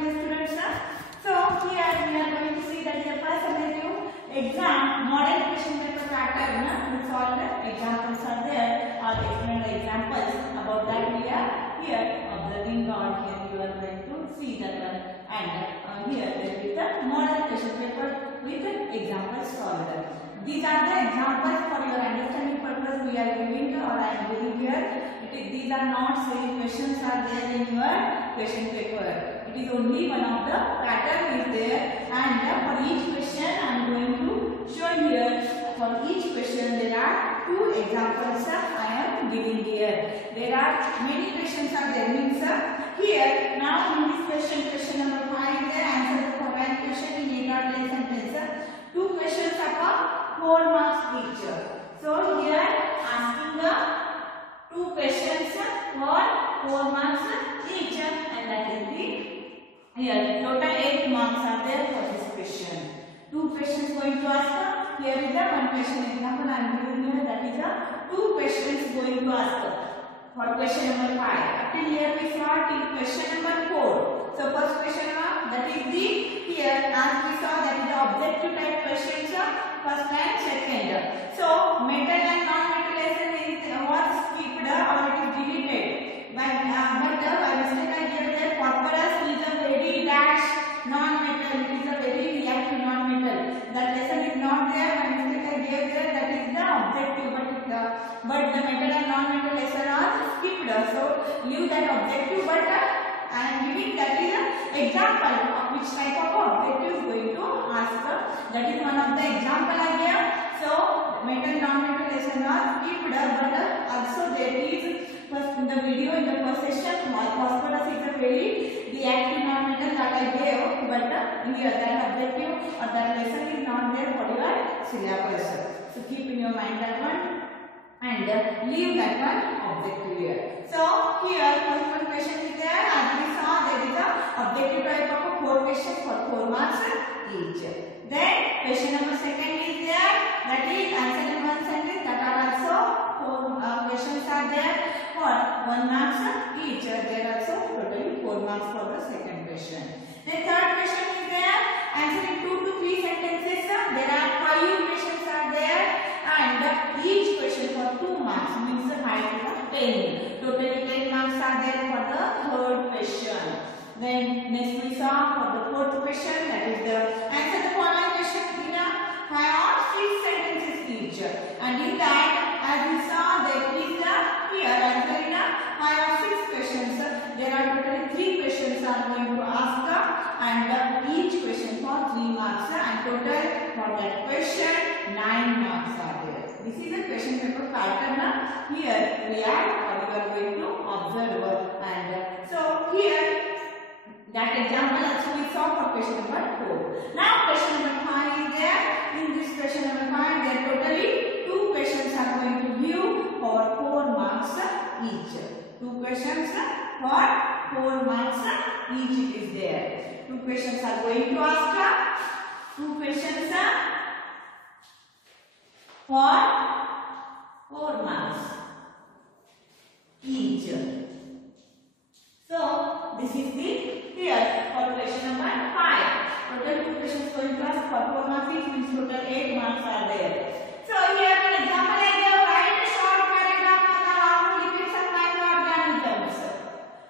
dear students. So here we are going to see that the first summative exam model question paper pattern. With all the examples are there, or different examples. About that we are here observing on. Here you are going to see that one, and here there is the model question paper with examples solved. These are the examples for your understanding purpose we are giving, or I am giving here. These are not saying questions are there in your question paper. It is only one of the pattern is there, and for each question I am going to show here. For each question there are two examples I am giving here. There are many questions are there. Means here now in this question number 5 there, answer the following question in 8 or less sentence. Two questions are 4 marks each. So here asking the two questions for 4 marks each, and that is the here total 8 marks are there for this question. Two questions going to ask. Here is the one question example I am giving you. That is the two questions going to ask for question number 5. Till here we saw till question number 4. So first question that is the here as we saw that is the objective type questions first and second. So metal and non-metal lesson is was skipped or it is deleted. But by mistake I gave that phosphorus is a very dash non-metal. It is a very reactive non-metal. That lesson is not there. By mistake I gave there. That is the objective. But the metal and non-metal lesson are skipped. So leave that objective. But I am giving that is an example of which type of objective is going to ask. That is one of the example I gave. So metal non-metal lesson are skipped, but also there is first in the video in the first session phosphorus is a very reactive non-metal that I gave, but here that objective or that lesson is not there for your syllabus. So keep in your mind that one and leave that one objective here. So here first one question is there. As we saw there is a objective type of 4 questions for 4 marks each. Then question number second is there. That is answer in one sentence. That are also 4 questions are there for 1 marks each. There are also totally 4 marks for the second question. Then third question is there. Answer in 2 to 3 sentences. There are 5 questions are there, and each question for 2 marks means the height of 10. Totally 10 marks are there for the third question. Then next we saw for the fourth question, that is the answer the following question in 5 or 6 sentences each. And in that, as we saw, there is the here answer in 5 or 6 questions. There are totally 3 questions are going to ask, and each question for 3 marks, and total for that question 9 marks are there. This is a question paper pattern. Here we are going to observe, and so here that example also we saw for question number 4. Now question number 5 is there. In this question number 5, there totally 2 questions are going to give for 4 marks each. 2 questions for 4 marks each is there. 2 questions are going to ask. 2 questions for 4 marks each. So this is the here for question number 5. Total 2 questions going to ask for 4 marks each, means total 8 marks are there. So here an example I give. Write a short paragraph on the harmful effects of microorganisms.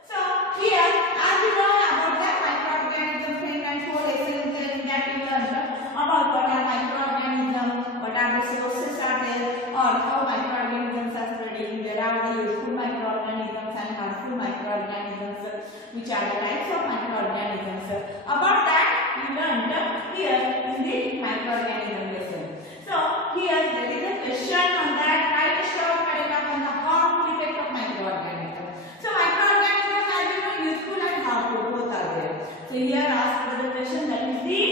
So here as you know about the microorganisms and 4 excellent things that you learned about what are microorganisms, what are the sources are there, or how microorganisms are spreading. There are the useful microorganisms and harmful microorganisms, which are the types of microorganisms. About that you learned here in the microorganism lesson. So here there is a question on that. Write a short paragraph on the harmful effect of microorganisms. So microorganisms are useful and harmful, both are there. So here asked for the question that is the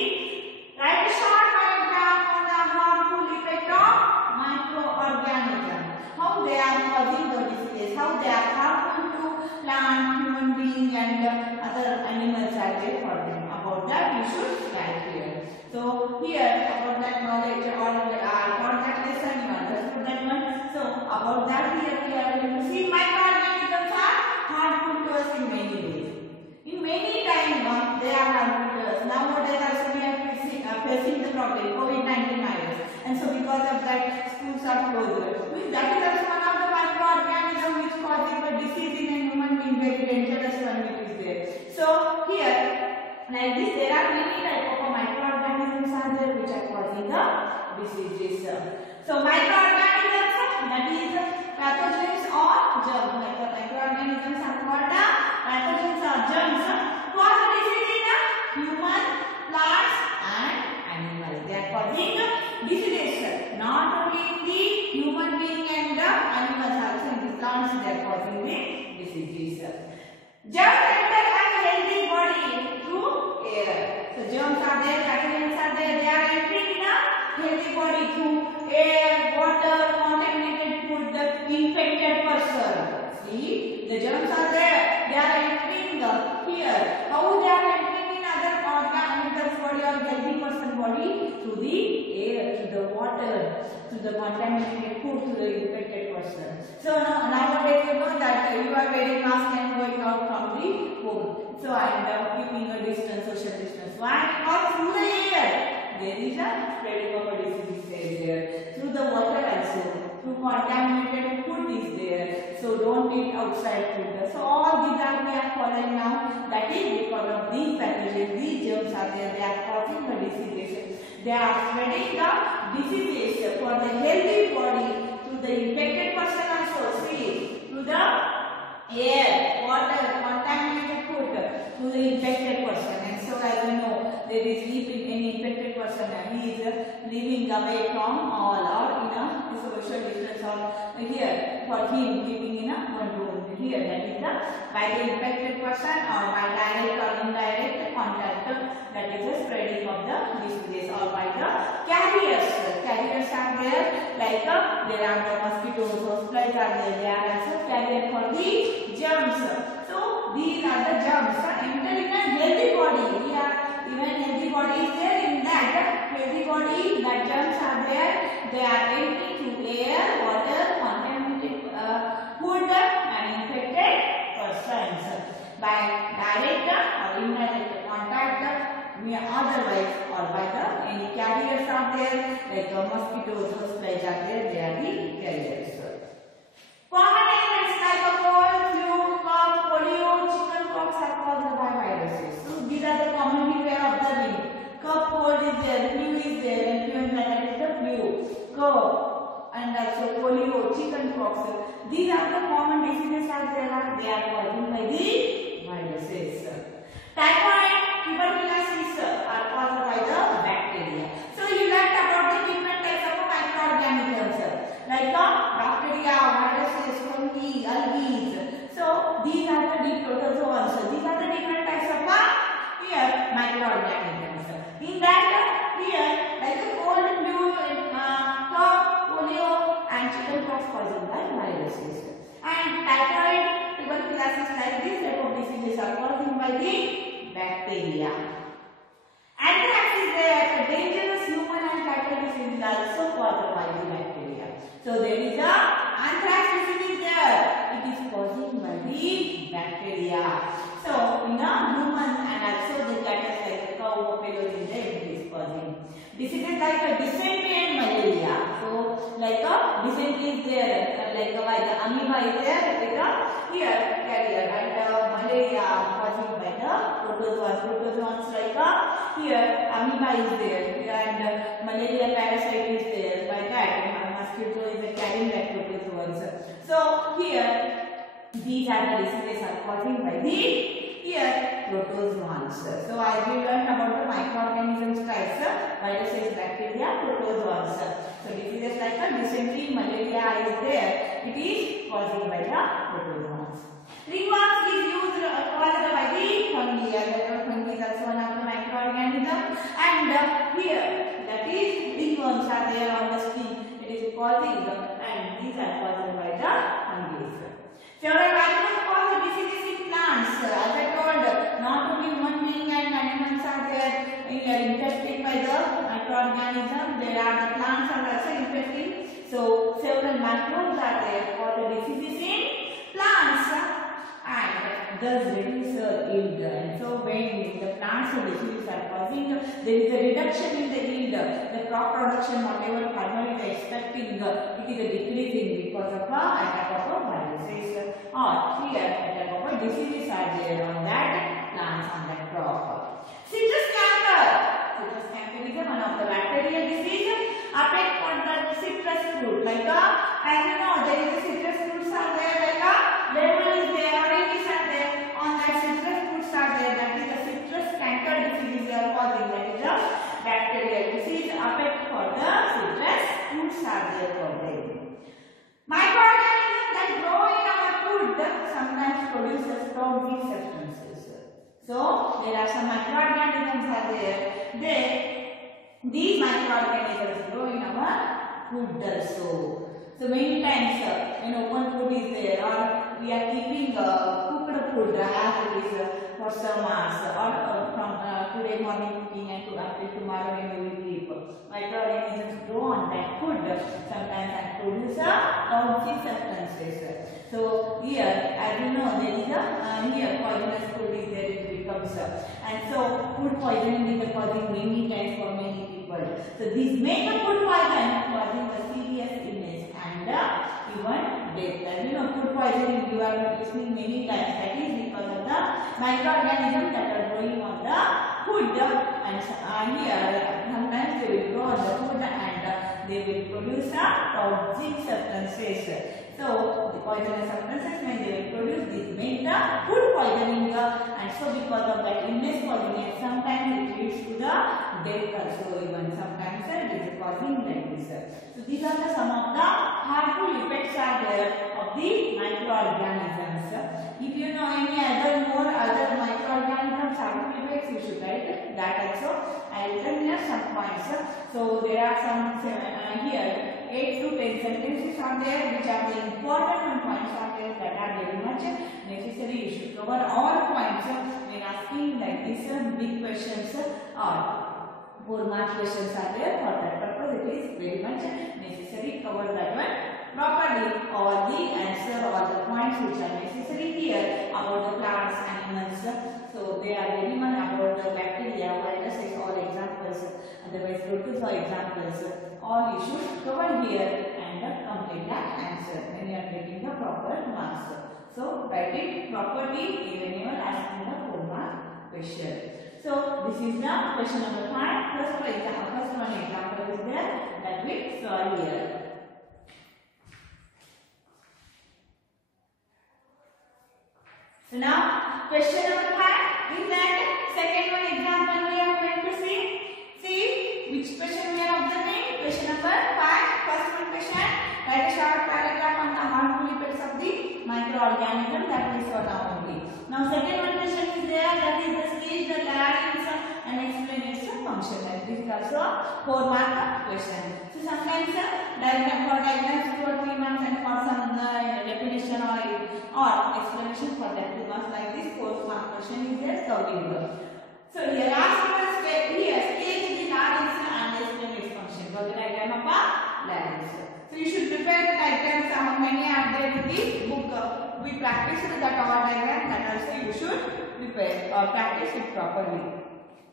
write a short paragraph on the harmful effect of microorganisms. How they are causing the disease, how they are harmful to plant, human being, and other animals are there for them. About that you should write here. So here about that knowledge or about that lesson you understood that one. So about that here we are going to see microorganisms are harmful to us in many ways. In many times they COVID-19 virus. And so because of that, schools are closed. That is also one of the microorganism which causes the disease in a human being, very dangerous one which is there. So here, like this, there are many types of microorganisms are there which are causing the diseases. So microorganisms, that is pathogens or germs. Like the microorganisms are called pathogens or germs. Cause disease in human, plants and animals. They are causing diseases. Not only in the human being and the animals, also in the plants they are causing the diseases. Germs enter a healthy body through air. So germs are there, pathogens are there. They are entering in a healthy body through air, water, contaminated food, infected person. See, the germs are there. They are entering here. How they are entering in other organisms body or healthy person body? Through the air, through the water, through the contaminated food, through the infected person. So nowadays you know that you are wearing mask and going out from the home. So I am keeping a distance, social distance. Why? Because through the air there is a spreading of a disease there. Through the water also, through contaminated food is there. So don't eat outside food. So all these are we are following now. That is because of these pathogens, these germs are there. They are causing the diseases. They are spreading the diseases for the healthy body to the infected person also. See, to the air, water, contaminated food, to the infected person. And so as you know, there is sleeping an infected person and he is living away from all or in a social distance or here for him living in a one room here. That is the by the infected person or by direct or indirect contact. That is the spreading of the disease or by the carriers. Carriers are there like there are the mosquitoes, horseflies are there. They are also carrier for the germs. So these are the germs entering a healthy body. Here even healthy body is there. In that healthy body, that germs are there. They are entering through air, water, contaminated food and infected persons by direct or indirect contact. Otherwise or by the any carriers are there like mosquitoes, horseflies are there. They are the carriers. Common elements like cold, flu, cough, polio, chickenpox are caused by viruses. So these are the commonly we are observing. Cough, cold is there, flu is there, influenza, that is the flu, cough, and also polio, chickenpox. These are the common diseases are there. They are caused by the viruses. Typhoid, tuberculosis are caused by the bacteria. So you learned about the different types of microorganisms like bacteria, viruses, fungi, algae. So these are the protozoans. These are the different types of here microorganisms. In that here like the cold, flu, cough, polio and chickenpox caused by viruses. And typhoid, tuberculosis like this type of diseases are caused by the bacteria. Anthrax is there. A dangerous human and cattle disease is also caused by the bacteria. So there is a anthrax disease is there. It is caused by the bacteria. So in a human and also the cattle like the cow, buffalo is there. It is causing diseases like a dysentery and malaria. So like a dysentery is there. Like the amoeba is there. Like here carrier and malaria causing by the protozoans. Protozoans like here amoeba is there and malaria parasite is there. By that mosquito is carrying that protozoans. So here these are the diseases are causing by the here protozoans. So as we learned about the microorganisms types, viruses, bacteria, protozoans. So diseases like dysentery, malaria is there. It is caused by the protozoans. Ringworms is used caused by the fungi. Fungi is also one of the microorganisms. And here that is ringworms are there on the skin. It is causing and these are caused by the fungi. Several microbes cause diseases in plants. As I told, not only human being and animals are there infected by the microorganism. There are the plants are also infected. So several microbes are there for the diseases in plants. And thus reduce yield. And so when the plants or diseases are causing, there is a reduction in the yield. The crop production, whatever farmer is expecting, it is a decreasing because of the attack of viruses or here attack of diseases are there on that plants, on that crop. Citrus canker. Citrus canker is one of the bacterial disease affect on the citrus fruit. Like as you know, there is a citrus fruits are there. Like lemon is there, oranges are there. On that citrus fruits are there. That is the citrus canker disease they are causing. That is a bacterial disease affect for the citrus fruits are there for them. Microorganisms that grow in our food sometimes produces toxic substances. So there are some microorganisms are there. These microorganisms grow in our food also. So many times when open food is there or we are keeping cooked food as it is for some hours or from today morning cooking and until tomorrow when we will keep. Microorganisms grow on that food sometimes and produce toxic substances. So here as you know there is a here poisonous food is there it becomes and so food poisoning is causing many times for many people. So this make a food poison causing a serious illness and even death. As you know food poisoning you are listening many times that is because of the microorganisms that are growing on the food and here sometimes they will grow on the food and they will produce toxic substances. So the poisonous substances when they will produce this make the food poisoning and so because of that illness causing it sometimes it leads to the death also even sometimes it is causing like this. So these are the some of the harmful effects are there of the microorganisms. If you know any other microorganisms harmful effects you should write that also. I will tell you some points. So there are some here 8 to 10 sentences are there which are the important points are there that are very much necessary. You should cover all points when asking like this big questions or 4-mark questions are there. For that purpose it is very much necessary cover that one properly all the answer all the points which are necessary here about the plants, animals. So they are very much about the bacteria, viruses, all examples. Otherwise protists or examples. All you should cover here and complete the answer when you are getting the proper marks. So write it properly even you are asking the 4-mark question. So this is the question number 5. First one example is there that we saw here. So now question number 5 is that second one example we are going to see. See which question we are observing. Question number 5. First one question. Write a short paragraph on the harmful effects of the microorganism that we saw now only. Now second one question is there that is the sketch the larynx and explain its function. And this is also 4-mark question. So sometimes diagram for diagrams 2 or 3 marks and for some definition or explanation for that 2 marks like this 4-mark question is there. So so here last one step here sketch the larynx and explain its function. So the diagram of larynx. So you should prepare the diagrams. How many are there in the book? We practice with that our diagram that also you should prepare or practice it properly.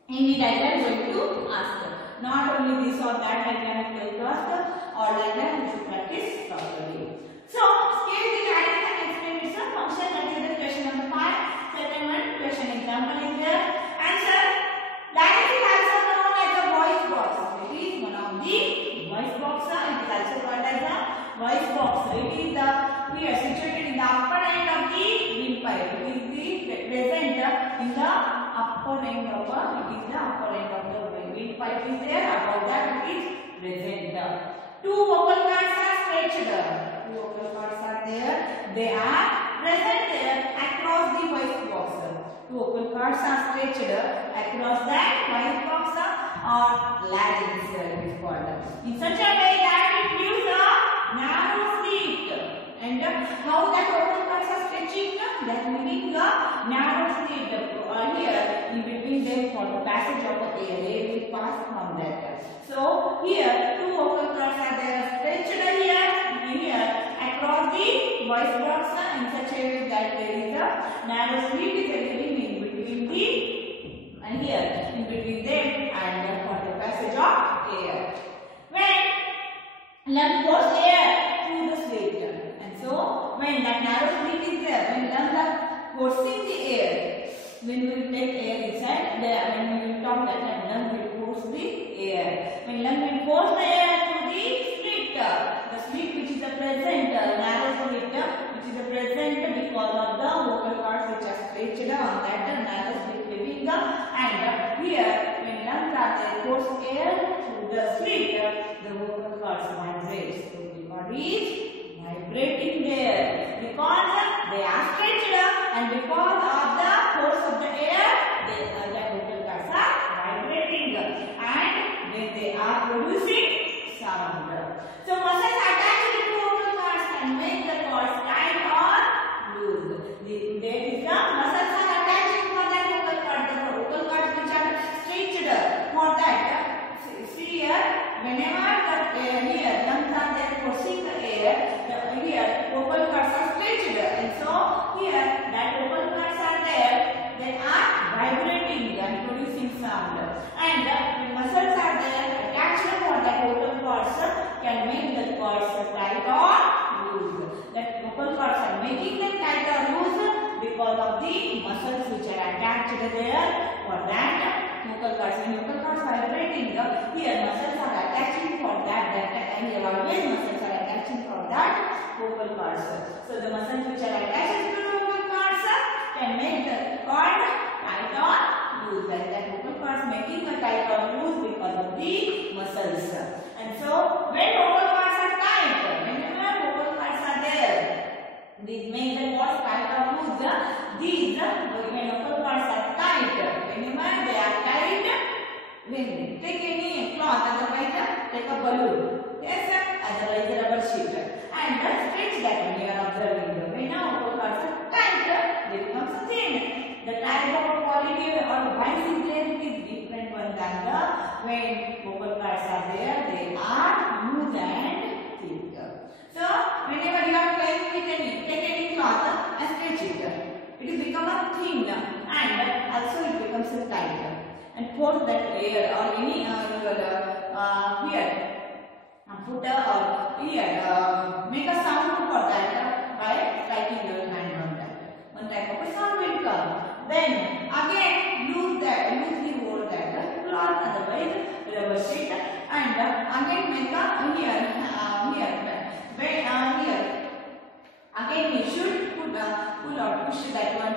Any diagram going to ask. Not only this or that diagram going to ask or diagram you should practice properly. So sketch the larynx and explain its function. That is the question number 5. Second one question example is there. Answer. Larynx is also known as a voice box. It is one of the voice box. It is also called as a voice box. It is the here situated in the upper end of the windpipe. It is the present in the upper end of the windpipe is there. Above that it is present. 2 vocal cords are stretched. 2 vocal cords are there. They are present there across the voice box. 2 vocal cords are stretched across that voice box or larynx it is called. In such a way that it gives a narrow slit. And how that vocal cords are stretching? That meaning a narrow slit here in between them for the passage of the air. Air will pass from that. So here 2 vocal cords are there stretched here across the voice box in such a way that there is a narrow slit is living in between the and here in between them and for the passage of air. When lung force air through the slit, and so when that narrow slit is there, when lungs are forcing the air, when we will take air inside, when we will talk that lung will force the air. When lung will force the air through the slit which is the present narrow slit which is the present because of the vocal cords which are stretched on that narrow slit living, and here when lungs are there force air through the slit, the vocal cords vibrate. So the body is vibrating there because they are stretched and because of the force of the air, the vocal cords are vibrating and when they are producing sound. So muscles attached to vocal cords can make the cords tight or loose. There is the muscles are attached for that vocal cord. The vocal cords which are stretched for that. See here, whenever the air here lungs are there forcing the air, here vocal cords are stretched, and so here that vocal cords are there, they are vibrating and producing sound. And when muscles are there attached for that vocal cords can make the cords tight or loose. That vocal cords are making them tight or loose because of the muscles which are attached there for that vocal cords. When vocal cords are vibrating, here muscles are attaching for that and here always muscles are attaching for that vocal cords. So the muscles which are attached to the vocal cords can make the cord tight or loose. Like that vocal cords making the tight or loose because of the muscles. And so when vocal cords are tight, whenever vocal cords are there, these make the cords tight or loose. These when vocal cords are tight, whenever they are tight, when take any cloth, otherwise take a balloon. Yes, otherwise a rubber sheet and stretch that when you are observing. When now vocal cords are tight, they become thin. The type of quality or voice is there, it is different one than the when vocal cords are there, they are loose and thick. So whenever you are playing with take any cloth and stretch it will become a thin and also it becomes a tight. And force that air or any here put or here make a sound for that by striking your hand on that. One type of a sound will come. Then again loosely hold that cloth, otherwise rubber sheet, and again make a here again we should pull or push that one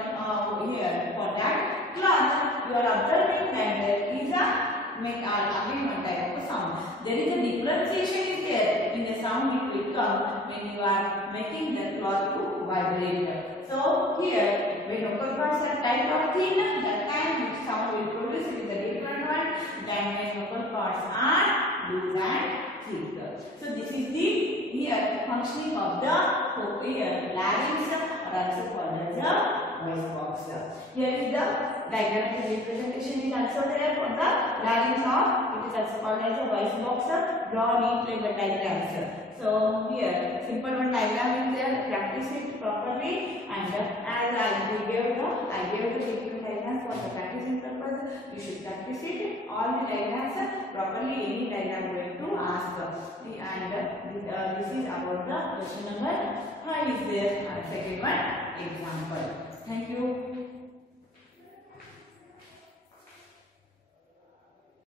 here for that cloth. You are observing that there is a make again one type of a sound. There is a differentiation is there in the sound it will come when you are making the cloth to vibrate. So here when vocal cords are tight or thin, that time which sound will produce is a different one than when vocal cords are loose and thick. So this is the here functioning of the larynx or also called as the voice box. Here is the diagrammatic representation is also there for the larynx of it is also called as a voice box. Draw neat the diagrams. So here simple one diagram is there. Practice it properly, and as I gave the different diagrams for the practicing purpose. You should practice it all the diagrams properly. Any diagram going to ask, and this is about the question number 5 is there. Second one example.